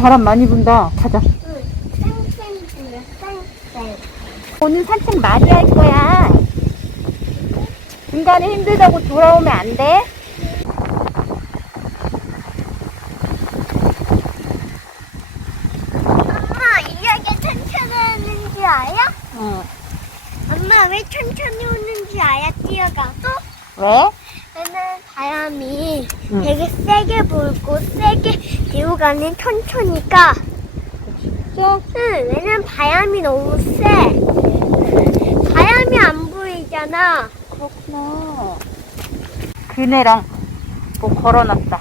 바람 많이 분다. 가자. 응. 쌩쌩 불어, 쌩쌩. 오늘 산책 많이 할 거야. 중간에 힘들다고 돌아오면 안 돼. 엄마, 이렇게 천천히 오는지 알아? 응. 엄마, 왜 천천히 오는지 알아? 뛰어가도? 왜? 얘는 바람이 응. 되게 세게 불고 세게 기어가는 천천히가. 진짜? 응, 얘는 바람이 너무 세. 바람이 안 보이잖아. 그렇구나. 그네랑 뭐 걸어놨다.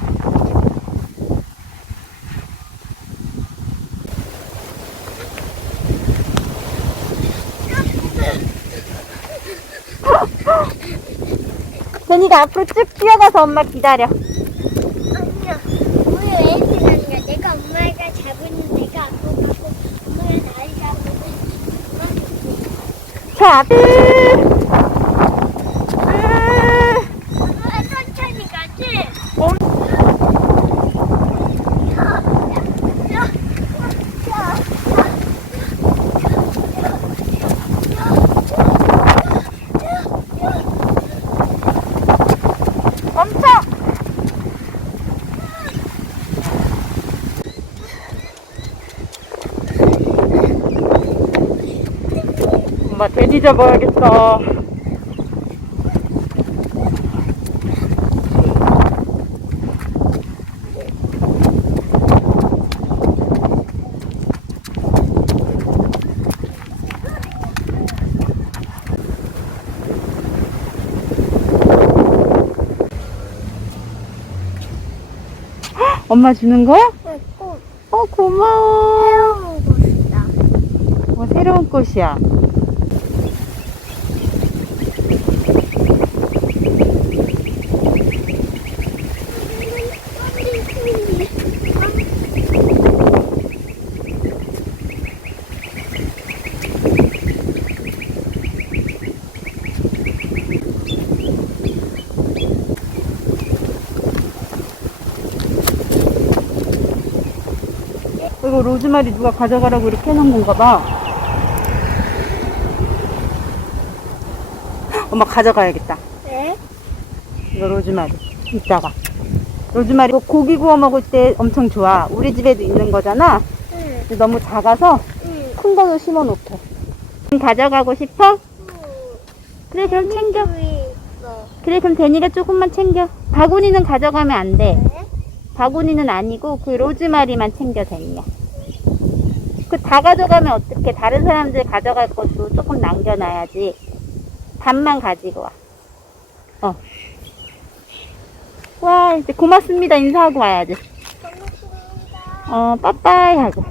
제니가 앞으로 쭉 뛰어가서 엄마 기다려. 아니야, 우리 왜 이렇게 다니냐? 내가 엄마가 잡으면 내가 앞으로 가고 엄마가 나를 잡으면 저 앞에. 엄마가 천천히 가지? 멈춰! 엄마 돼지 잡아야겠다. 엄마 주는 거야? 꼭 고마워. 새로운 곳이다. 새로운 꽃이야. 이거 로즈마리 누가 가져가라고 이렇게 해놓은 건가 봐. 엄마 가져가야겠다. 왜? 이거 로즈마리. 이따가. 로즈마리 이거 고기 구워 먹을 때 엄청 좋아. 우리 집에도 있는 거잖아. 응. 근데 너무 작아서 응. 큰 걸로 심어 놓게. 가져가고 싶어? 그래 그럼 챙겨. 있어. 그래 그럼 데니가 조금만 챙겨. 바구니는 가져가면 안 돼. 왜? 바구니는 아니고 그 로즈마리만 챙겨 데니야. 그 다 가져가면 어떡해. 다른 사람들 가져갈 것도 조금 남겨놔야지. 반만 가지고 와. 와 이제 고맙습니다 인사하고 와야지. 고맙습니다. 빠빠이 하고.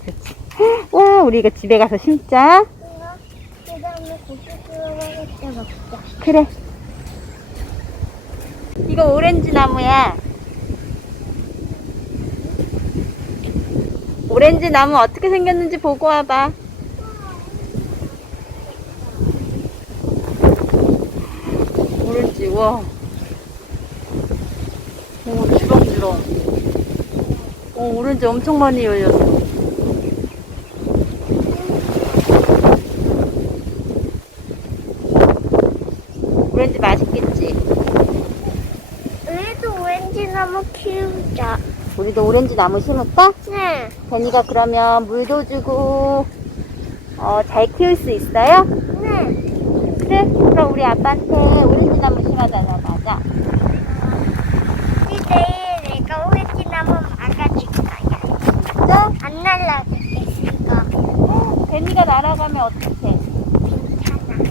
그렇지. 와 우리 이거 집에 가서 심자. 그 다음에 고기 구워 먹을 때 먹자. 그래. 이거 오렌지 나무야. 오렌지 나무 어떻게 생겼는지 보고 와봐. 오렌지, 와. 오, 주렁주렁. 오, 오렌지 엄청 많이 열렸어. 오렌지 맛있겠지? 우리도 오렌지 나무 키우자. 우리도 오렌지 나무 심을까? 네. 제니가 그러면 물도 주고, 잘 키울 수 있어요? 네. 그래? 그럼 우리 아빠한테 오렌지 나무 심어달라고 하자. 내일 내가 오렌지 나무 막아줄 거야. 진짜? 안 날라가겠으니까. 제니가 날아가면 어떡해? 괜찮아.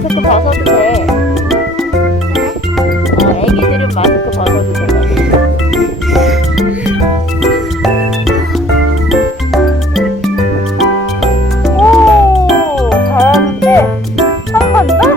마스크 벗어도 돼. 애기들은 마스크 벗어도 돼. 오, 잘하는데? 한 번 더?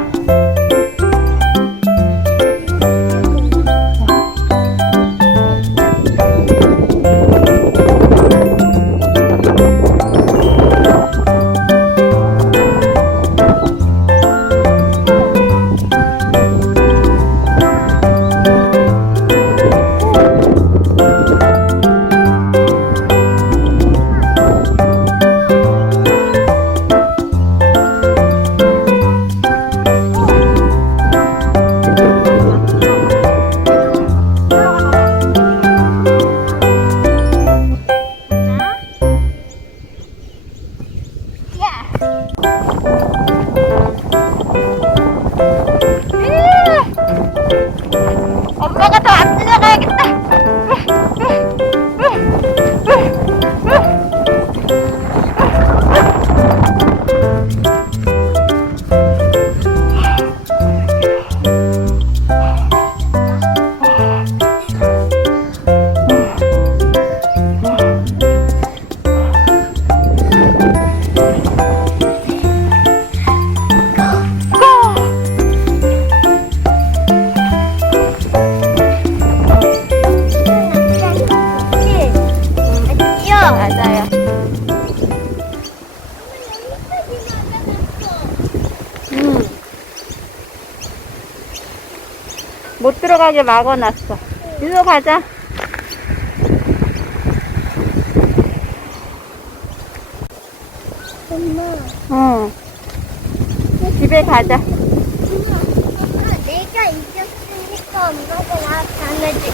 엄마가 더 앞서 나가야겠다. 맞아요. 못 들어가게 막아놨어. 일로 가자. 엄마. 응. 집에 가자. 엄마, 내가 이겼으니까 엄마가 나 가야지.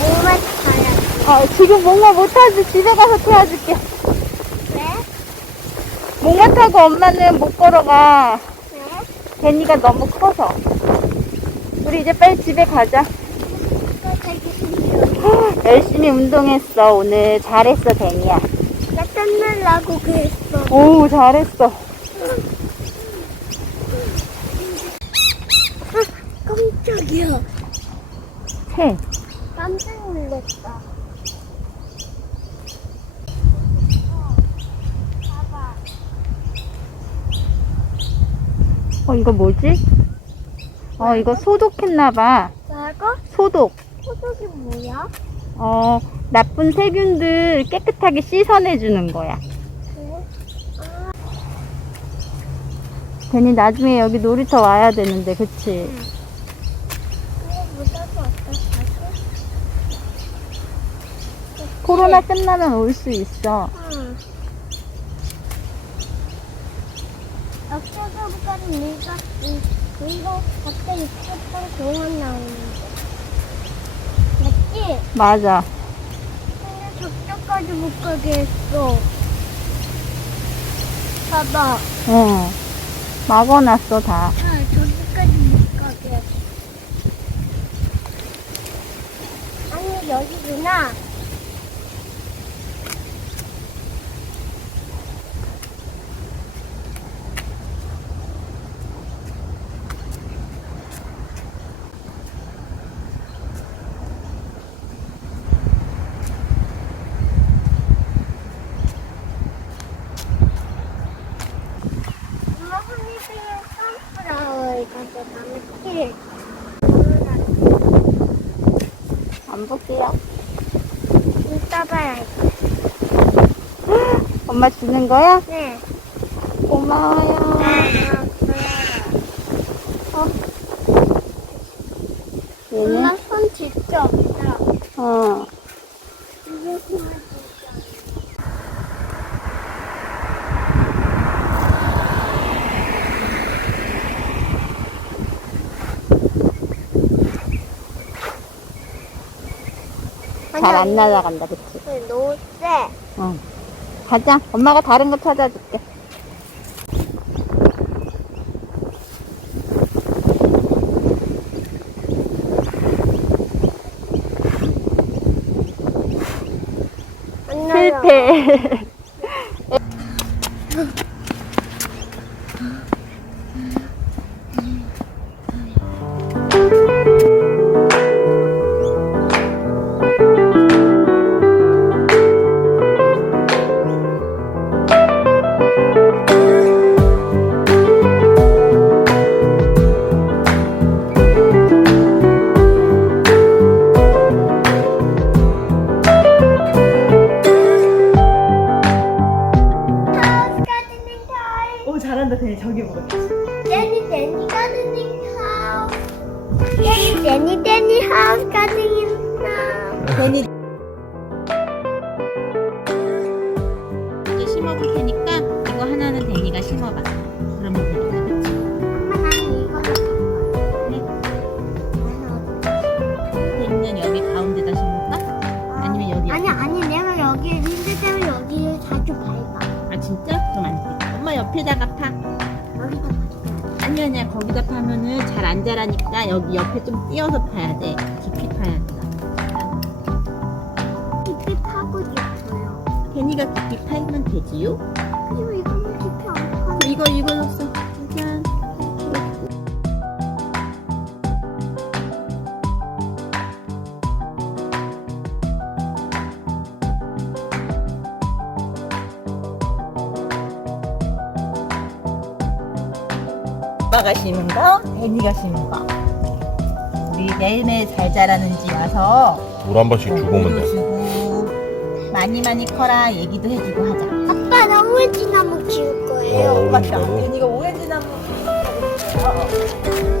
몸만 가야지. 지금 목마 못 타지. 집에 가서 태워줄게. 왜? 목마 타고 엄마는 못 걸어가. 왜? 데니가 너무 커서. 우리 이제 빨리 집에 가자. 이거 되게 힘들어. 열심히 운동했어. 오늘 잘했어, 데니야. 나 땀날라고 그랬어. 오, 잘했어. 깜짝이야. 새. 깜짝 놀랐다. 봐봐. 이거 뭐지? 이거 소독했나봐. 뭐라고? 소독. 소독이 뭐야? 나쁜 세균들 깨끗하게 씻어내주는 거야. 그래? 괜히 나중에 여기 놀이터 와야 되는데, 그치? 이거 묻어서 어떡하지? 코로나 끝나면 올 수 있어. 응. 역사서부터는 이거 갑자기 있었던 공원 나오는데. 맞지? 맞아. 근데 저쪽까지 못 가게 했어. 봐봐. 막아놨어, 다. 저기까지 못 가게 했어. 아니, 여기구나. 엄마 흔히들은 선플라워를 가져가면 안 볼게요. 이따 봐야지. 엄마 주는 거야? 네. 고마워요. 얘는? 엄마 손 진짜 없다. 이거 손 잘 안 날아간다, 그치? 너무 세. 가자. 엄마가 다른 거 찾아줄게. 안 날아가. 실패. 데니 저기 보고. 데니 가든링 하우스. 데니 하우스 가든링 하우스. 데니 이제 심어볼 테니까 이거 하나는 데니가 심어봐. 그러면 되겠다, 그치? 엄마 나는 이거를 데니는 여기 가운데다 심을까? 아니면 여기? 아니 내가 여기 있는데 때문에 여기를 자주 밟아. 아 진짜? 그럼 안 돼. 엄마 옆에다가 파. 여기다 밟아. 아니야 거기다 파면은 잘 안 자라니까 여기 옆에 좀 띄어서 파야 돼. 깊이 파야 돼. 깊이 파고 싶어요. 데니가 깊이 파면 되지요? 그리고 이거는 깊이 안 파. 이거 넣었어. 짠. 오빠가 심은 거, 데니가 심은 거. 우리 매일매일 잘 자라는지 와서 물 한 번씩 주고 오면 물도 돼. 주고 많이 커라 얘기도 해주고 하자. 아빠 나 오렌지 나무 키울 거예요. 어, 맞다. 오렌지 나무. 데니가 오렌지 나무 하고 있어요.